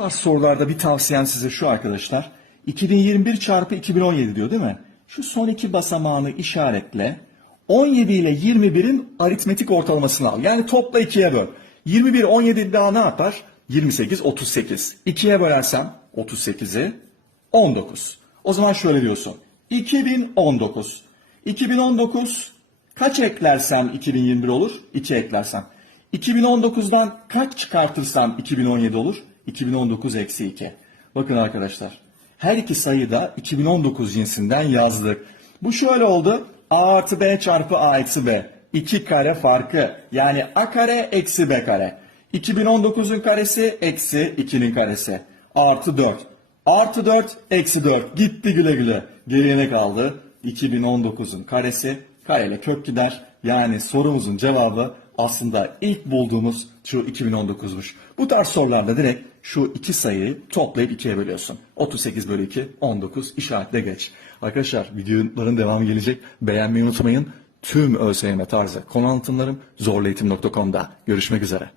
Tarz sorularda bir tavsiyem size şu arkadaşlar. 2021 çarpı 2017 diyor değil mi? Şu son iki basamağını işaretle. 17 ile 21'in aritmetik ortalamasını al. Yani topla 2'ye böl. 21 17 daha ne yapar? 28 38. 2'ye bölersem 38'i 19. O zaman şöyle diyorsun. 2019. 2019 kaç eklersem 2021 olur? 2 eklersem. 2019'dan kaç çıkartırsam 2017 olur? 2019 eksi 2. Bakın arkadaşlar. Her iki sayı da 2019 cinsinden yazdık. Bu şöyle oldu. A artı B çarpı A eksi B. 2 kare farkı. Yani A kare eksi B kare. 2019'un karesi eksi 2'nin karesi. Artı 4. Artı 4 eksi 4. Gitti güle güle. Geriye ne kaldı? 2019'un karesi kareyle kök gider. Yani sorumuzun cevabı aslında ilk bulduğumuz şu 2019'muş. Bu tarz sorularda direkt şu iki sayıyı toplayıp ikiye bölüyorsun. 38 bölü 2, 19 işaretle geç. Arkadaşlar videoların devamı gelecek. Beğenmeyi unutmayın. Tüm ÖSYM tarzı konu anlatımlarım zorlaeğitim.com'da. Görüşmek üzere.